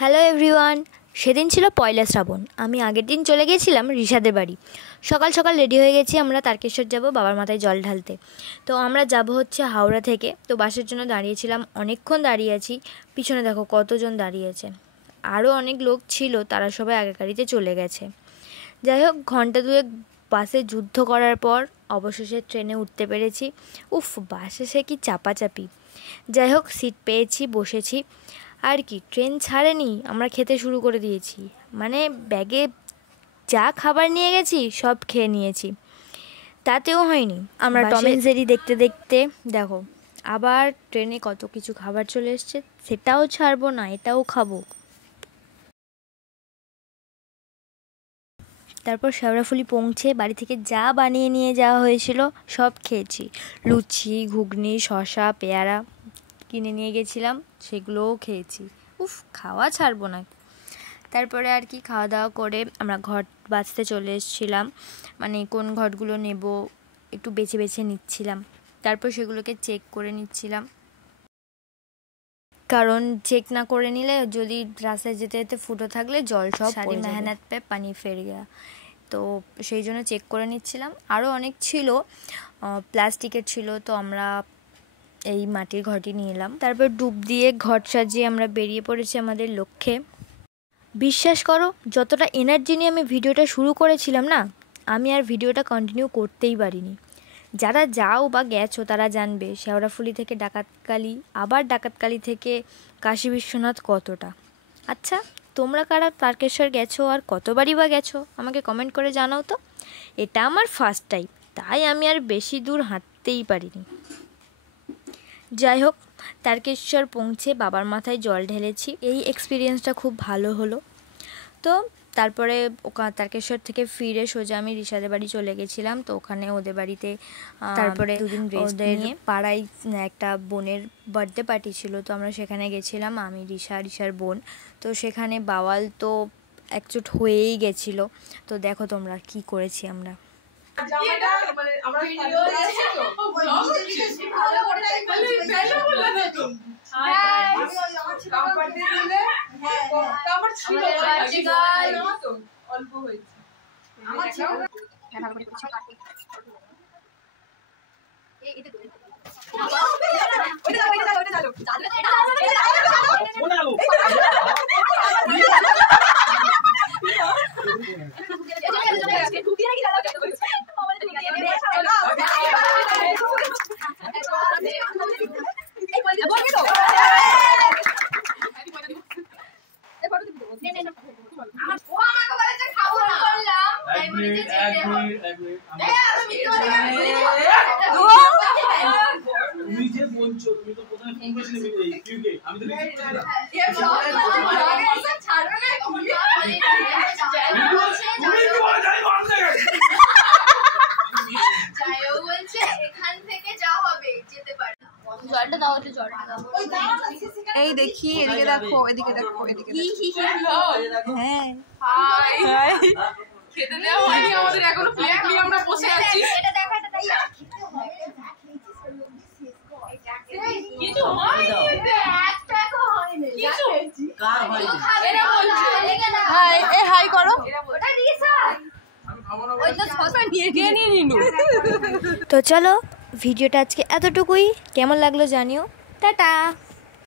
Hello everyone, সেদিন ছিল পয়লা শ্রাবণ। আমি আগের দিন চলে গিয়েছিলাম রিশাদের বাড়ি। সকাল সকাল রেডি হয়ে গেছি, আমরা তারকেশ্বর যাব বাবার মাথায় জল ঢালতে। তো আমরা যাব হচ্ছে হাওড়া থেকে। তো বাসের জন্য দাঁড়িয়েছিলাম, অনেকক্ষণ দাঁড়িয়ে আছি। পিছনে দেখো কতজন দাঁড়িয়ে আছে, আরও অনেক লোক ছিল, তারা সবাই আগের গাড়িতে চলে গেছে। যাই হোক, ঘন্টা দুয়েক বাসে যুদ্ধ করার পর অবশেষে ট্রেনে উঠতে পেরেছি। উফ, বাসে সে কি চাপাচাপি। যাই হোক, সিট পেয়েছি, বসেছি। আর কি, ট্রেন ছাড়েনি, আমরা খেতে শুরু করে দিয়েছি। মানে ব্যাগে যা খাবার নিয়ে গেছি সব খেয়ে নিয়েছি, তাতেও হয়নি। আমরা টম এন্ড জেরি দেখতে দেখতে দেখো আবার ট্রেনে কত কিছু খাবার চলে এসছে। সেটাও ছাড়বো না, এটাও খাবো। তারপর শেওড়াফুলি পৌঁছে বাড়ি থেকে যা বানিয়ে নিয়ে যাওয়া হয়েছিল সব খেয়েছি। লুচি, ঘুগনি, শসা, পেয়ারা কিনে নিয়ে গেছিলাম, সেগুলোও খেয়েছি। উফ, খাওয়া ছাড়বো না। তারপরে আর কি, খাওয়া দাওয়া করে আমরা ঘট বাছতে চলে এসেছিলাম। মানে কোন ঘটগুলো নেব একটু বেছে বেছে নিচ্ছিলাম। তারপর সেগুলোকে চেক করে নিচ্ছিলাম, কারণ চেক না করে নিলে যদি রাস্তায় যেতে যেতে ফুটো থাকলে জল সব সারি মেহনত পে পানি ফের গিয়া। তো সেই জন্য চেক করে নিচ্ছিলাম। আরও অনেক ছিল, প্লাস্টিকের ছিল, তো আমরা এই মাটির ঘটই নিয়ে এলাম। তারপর ডুব দিয়ে ঘট সাজিয়ে আমরা বেরিয়ে পড়েছি আমাদের লক্ষ্যে। বিশ্বাস করো, যতটা এনার্জি নিয়ে আমি ভিডিওটা শুরু করেছিলাম না, আমি আর ভিডিওটা কন্টিনিউ করতেই পারিনি। যারা যাও বা গেছো তারা জানবে শেওড়াফুলি থেকে ডাকাতকালী, আবার ডাকাতকালী থেকে কাশী বিশ্বনাথ কতটা। আচ্ছা, তোমরা কারা তারকেশ্বর গেছো আর কতবারই বা গেছো আমাকে কমেন্ট করে জানাও তো। এটা আমার ফার্স্ট টাইম, তাই আমি আর বেশি দূর হাঁটতেই পারিনি। যাই হোক, তারকেশ্বর পৌঁছে বাবার মাথায় জল ঢেলেছি। এই এক্সপিরিয়েন্সটা খুব ভালো হলো। তো তারপরে তারকেশ্বর থেকে ফিরে সোজা আমি রিশাদের বাড়ি চলে গেছিলাম। তো ওখানে ওদের বাড়িতে তারপরে দুদিন ওদের পাড়ায় একটা বোনের বার্থডে পার্টি ছিল, তো আমরা সেখানে গেছিলাম, আমি, রিশার বোন। তো সেখানে বাওয়াল তো একজোট হয়েই গেছিলো। তো দেখো তোমরা কি করেছি আমরা। এই দেখি, এদিকে দেখো, এদিকে দেখো, এদিকে হ্যাঁ, খেতে দেওয়া হয়নি আমাদের, এখনো প্লেট নিয়ে আমরা বসে আছি। এটা দেখো, এটা তাই কিছু হয়নি, একটাও হয়নি, কিছু কার হয়নি, এরা বলছে হাই, এ হাই করো, ওটা রিসা, ওই তো ছসা নিয়ে নিল। তো চলো, ভিডিওটা আজকে এতটুকুই। কেমন লাগলো জানিও। টাটা।